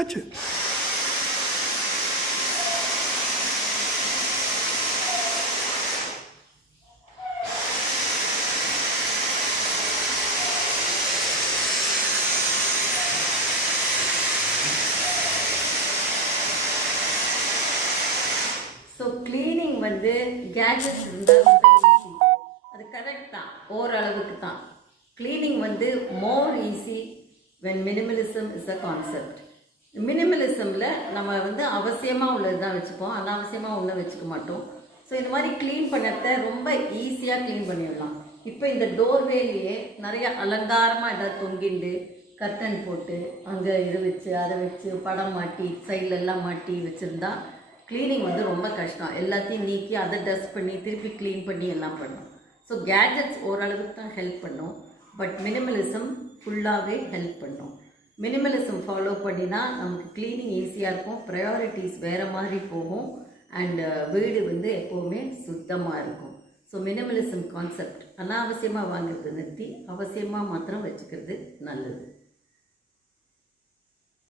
ஆச்சு. So cleaning வந்து gadgets இருந்தால் ரொம்ப ஈஸி, அது கரெக்ட் தான், ஓரளவுக்கு தான். க்ளீனிங் வந்து more easy when minimalism is a concept. மினிமலிசமில் நம்ம வந்து அவசியமாக உள்ளது தான் வச்சுப்போம், அனாவசியமாக ஒன்றும் வச்சுக்க மாட்டோம். ஸோ இந்த மாதிரி க்ளீன் பண்ணத்தை ரொம்ப ஈஸியாக க்ளீன் பண்ணிடலாம். இப்போ இந்த டோர்வேலையே நிறைய அலங்காரமாக ஏதாவது தொங்கிண்டு கர்டன் போட்டு அங்கே இது வச்சு அதை வச்சு படம் மாட்டி சைட்லெல்லாம் மாட்டி வச்சுருந்தா க்ளீனிங் வந்து ரொம்ப கஷ்டம். எல்லாத்தையும் நீக்கி அதை டஸ்ட் பண்ணி திருப்பி க்ளீன் பண்ணி எல்லாம் பண்ணும். ஸோ கேட்ஜெட்ஸ் ஓரளவுக்கு தான் ஹெல்ப் பண்ணும், பட் மினிமலிசம் ஃபுல்லாகவே ஹெல்ப் பண்ணும். மினிமலிசம் ஃபாலோ பண்ணினா நமக்கு க்ளீனிங் ஈஸியாக இருக்கும், ப்ரையாரிட்டிஸ் வேறு மாதிரி போகும், அண்ட் வீடு வந்து எப்போவுமே சுத்தமாக இருக்கும். ஸோ மினிமலிசம் கான்செப்ட் அனாவசியமாக வாங்குறது நிறுத்தி அவசியமாக மாத்திரம் வச்சுக்கிறது நல்லது.